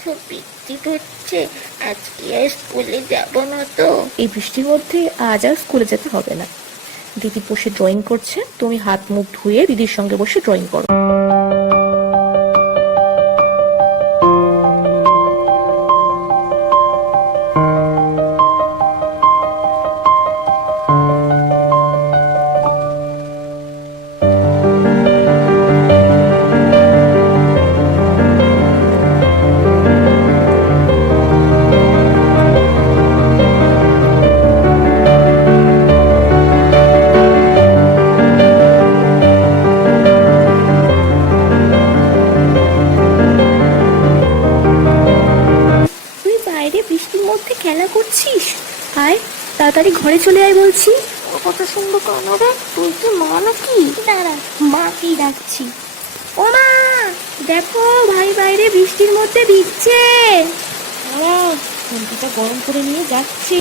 খুব বৃষ্টি পড়ছে, আজকে আর স্কুলে যাব না তো। এই বৃষ্টির মধ্যে আজ আর স্কুলে যেতে হবে না। দিদি বসে ড্রয়িং করছে, তুমি হাত মুখ ধুয়ে দিদির সঙ্গে বসে ড্রয়িং করো। তুই বাইরে বৃষ্টির মধ্যে খেলা করছিস? আয় তাড়াতাড়ি ঘরে চলে আয় বলছি। ওর কথা শুনবো কেন রে? তুই কি মা নাকি? দাঁড়া, মাকেই ডাকছি। ও মা, দেখো ভাই বাইরে বৃষ্টির মধ্যে ভিজছে। ঘন্টিটা গরম করে নিয়ে যাচ্ছি।